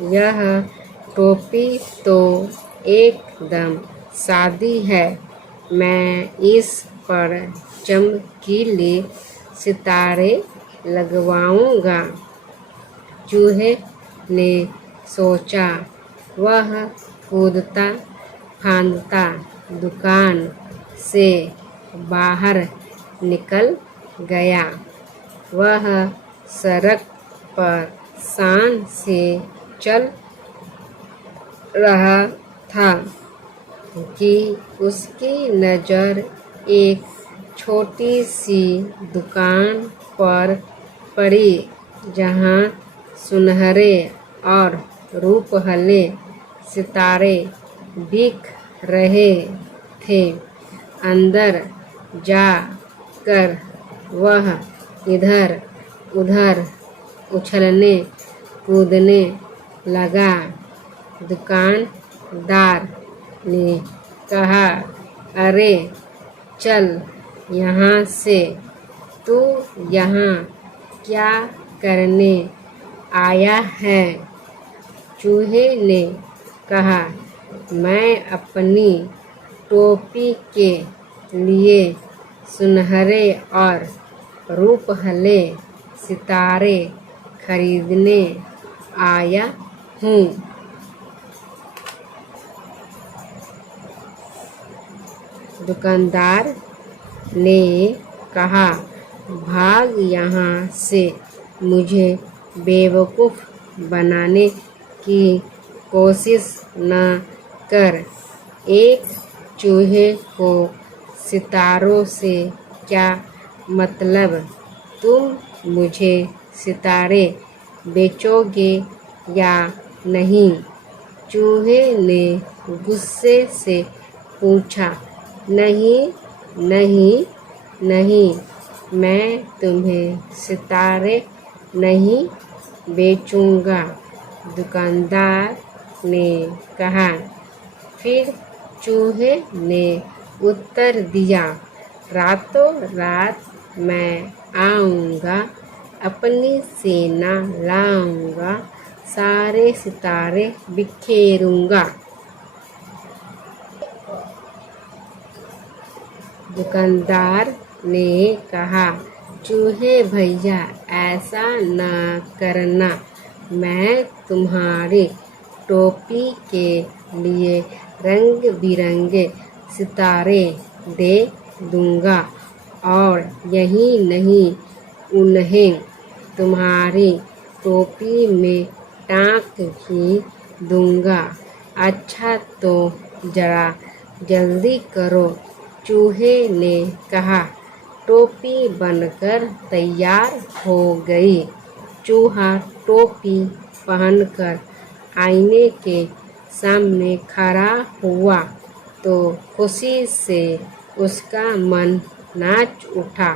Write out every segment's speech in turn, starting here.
यह टोपी तो एकदम सादी है। मैं इस पर चमकीले सितारे लगवाऊंगा। चूहे ने सोचा। वह कूदता फांदता दुकान से बाहर निकल गया। वह सड़क पर शान से चल रहा था कि उसकी नज़र एक छोटी सी दुकान पर पड़ी जहाँ सुनहरे और रूपहले सितारे बिक रहे थे। अंदर जा कर वह इधर उधर उछलने कूदने लगा। दुकानदार ने कहा, अरे चल यहाँ से, तू यहाँ क्या करने आया है? चूहे ने कहा, मैं अपनी टोपी के लिए सुनहरे और रूपहले सितारे खरीदने आया हूँ। दुकानदार ने कहा, भाग यहाँ से, मुझे बेवकूफ़ बनाने की कोशिश न कर। एक चूहे को सितारों से क्या मतलब? तुम मुझे सितारे बेचोगे या नहीं? चूहे ने गुस्से से पूछा। नहीं नहीं नहीं, मैं तुम्हें सितारे नहीं बेचूंगा, दुकानदार ने कहा। फिर चूहे ने उत्तर दिया, रातों रात मैं आऊँगा, अपनी सेना लाऊंगा, सारे सितारे बिखेरूंगा। दुकानदार ने कहा, चूहे भैया ऐसा न करना, मैं तुम्हारी टोपी के लिए रंग बिरंगे सितारे दे दूंगा और यही नहीं, उन्हें तुम्हारी टोपी में टाँक भी दूंगा। अच्छा तो जरा जल्दी करो, चूहे ने कहा। टोपी बनकर तैयार हो गई। चूहा टोपी पहनकर आईने के सामने खड़ा हुआ तो खुशी से उसका मन नाच उठा।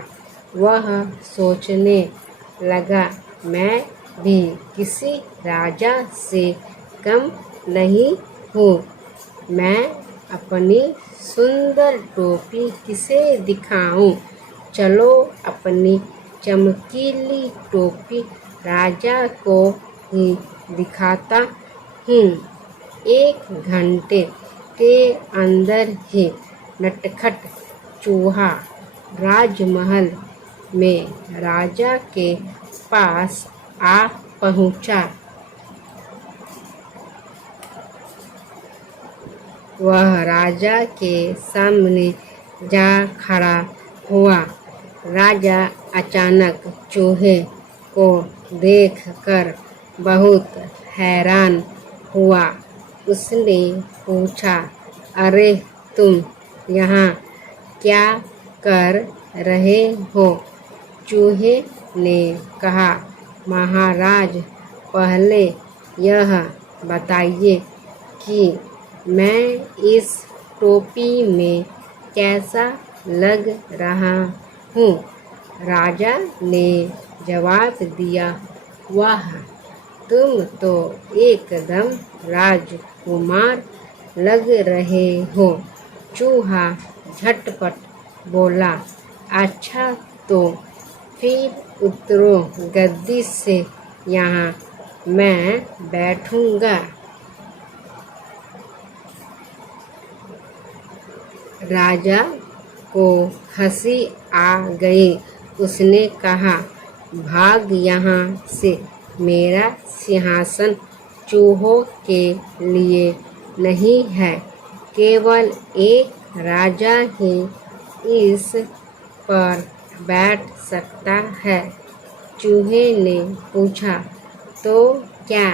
वह सोचने लगा, मैं भी किसी राजा से कम नहीं हूँ। मैं अपनी सुंदर टोपी किसे दिखाऊं? चलो अपनी चमकीली टोपी राजा को ही दिखाता हूँ। 1 घंटे के अंदर ही नटखट चूहा राजमहल में राजा के पास आ पहुँचा। वह राजा के सामने जा खड़ा हुआ। राजा अचानक चूहे को देखकर बहुत हैरान हुआ। उसने पूछा, अरे तुम यहाँ क्या कर रहे हो? चूहे ने कहा, महाराज पहले यह बताइए कि मैं इस टोपी में कैसा लग रहा हूँ? राजा ने जवाब दिया, वाह, तुम तो एकदम राजकुमार लग रहे हो। चूहा झटपट बोला, अच्छा तो फिर उतरो गद्दी से, यहाँ मैं बैठूंगा। राजा को हंसी आ गई। उसने कहा, भाग यहाँ से। मेरा सिंहासन चूहों के लिए नहीं है। केवल एक राजा ही इस पर बैठ सकता है। चूहे ने पूछा, तो क्या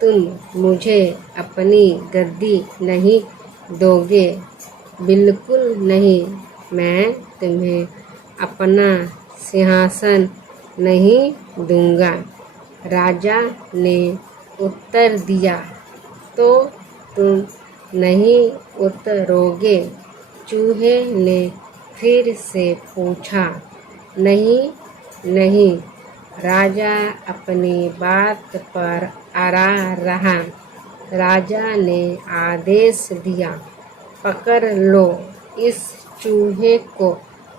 तुम मुझे अपनी गद्दी नहीं दोगे? बिल्कुल नहीं, मैं तुम्हें अपना सिंहासन नहीं दूंगा। राजा ने उत्तर दिया, तो तुम नहीं उतरोगे? चूहे ने फिर से पूछा। नहीं नहीं, राजा अपनी बात पर अड़ा रहा। राजा ने आदेश दिया, पकड़ लो इस चूहे को।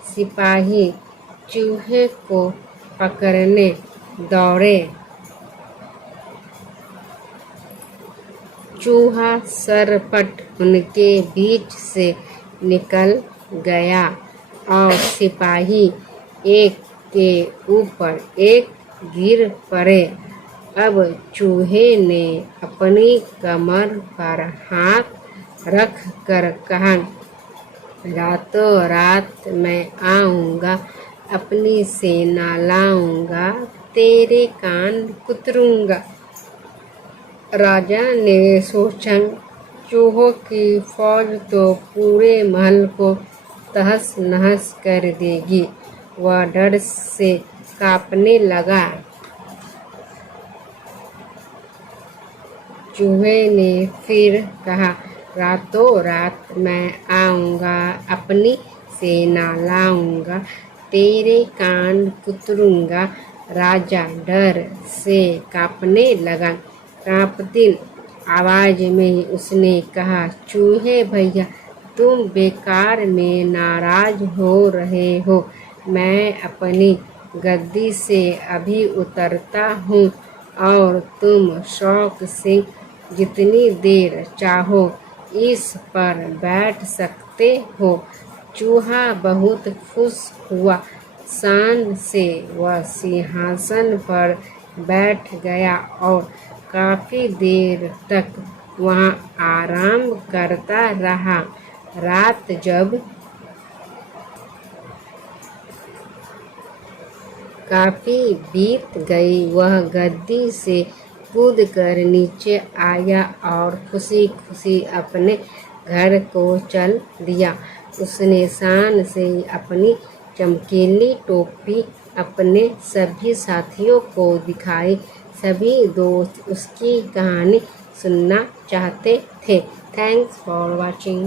सिपाही चूहे को पकड़ने दौड़े। चूहा सरपट उनके बीच से निकल गया और सिपाही एक के ऊपर एक गिर पड़े। अब चूहे ने अपनी कमर पर हाथ रख कर कहा, रातों रात मैं आऊँगा, अपनी सेना लाऊंगा, तेरे कान कुतरूंगा। राजा ने सोचा, चूहों की फौज तो पूरे महल को तहस नहस कर देगी। वह डर से कांपने लगा। चूहे ने फिर कहा, रातों रात मैं आऊँगा, अपनी सेना लाऊंगा, तेरे कान कुतरूंगा। राजा डर से कांपने लगा। कांपती आवाज में उसने कहा, चूहे भैया, तुम बेकार में नाराज हो रहे हो। मैं अपनी गद्दी से अभी उतरता हूँ और तुम शौक से जितनी देर चाहो इस पर बैठ सकते हो। चूहा बहुत खुश हुआ। शान से वह सिंहासन पर बैठ गया और काफ़ी देर तक वहाँ आराम करता रहा। रात जब काफ़ी बीत गई, वह गद्दी से कूदकर नीचे आया और खुशी खुशी अपने घर को चल दिया। उसने शान से अपनी चमकीली टोपी अपने सभी साथियों को दिखाई। सभी दोस्त उसकी कहानी सुनना चाहते थे। Thanks for watching.